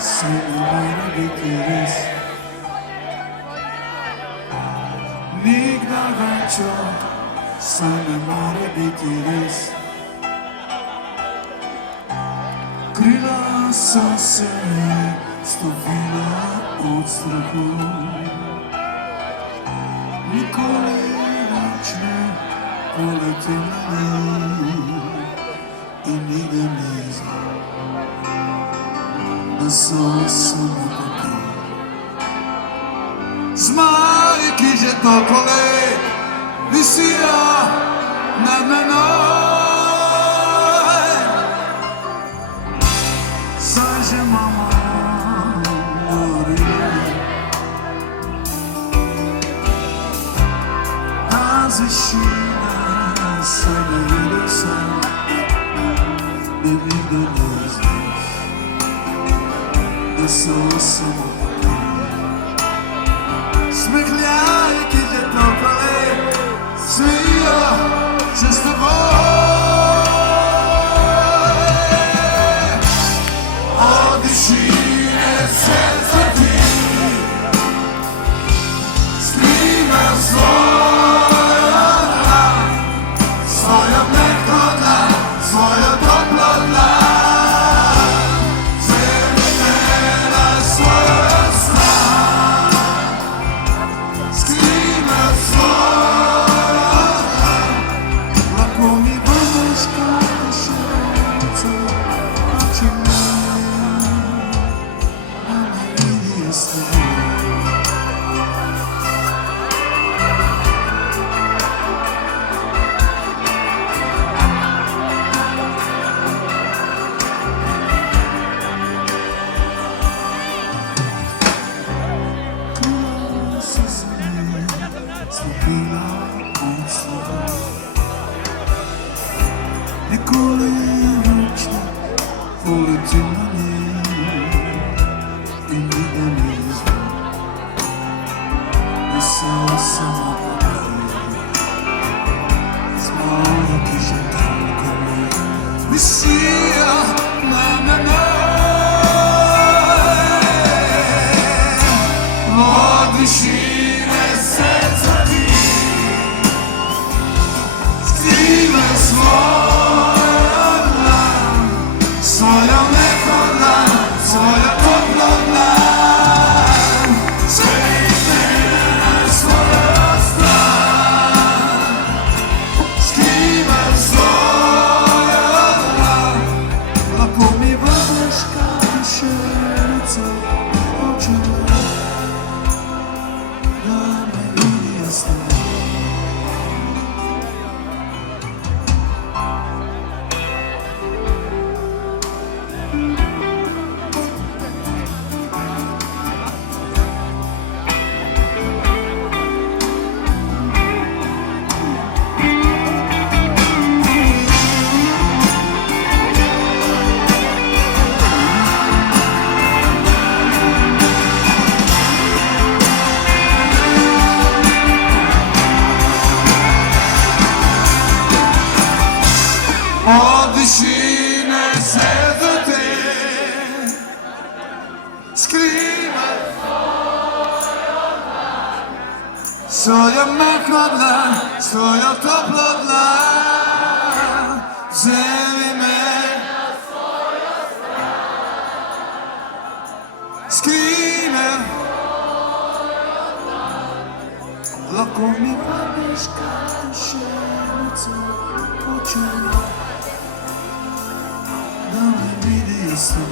sve ne mora biti res. Nigda veća, sve ne mora biti res. Krila sam se stovila od strahu. Nikoli več ne poletim na njih i nigde ne znam da so samo papir. Zmaj, ki že toliko let visijo nad menoj. Saj že mama govori, da z višine se ne vidi vse in nigde ne znaš da so samo papir. Smehljaji, ki že toliko let cvijo še s teboj. Od višine se zvrti, skriva svojo dlan, svojo mehko dlan, svojo toplo dlan. Zemljena svojo stran, skriva svojo dlan. Lahko mi vrneš kako šelce oči moje, a ne vidi s teboj. Krila sam se stopila od strahu. Nikoli več ne poletim na njih i nigde ne znam da so samo papir. Zmaj, ki že toliko let visijo nad menoj. Od višine se zvrti, skriva svojo dlan, svojo mehko dlan, svojo toplo dlan. Zemljena svojo stran, skriva svojo dlan. Lahko mi vrneš kako šelce oči moje, da me vidijo s teboj. Od višine se zvrti, skriva svojo mehko dlan, svojo toplo dlan. Vzemi me, skriva, lahko mi vrneš kako šelce oči moje, da me vidijo s teboj.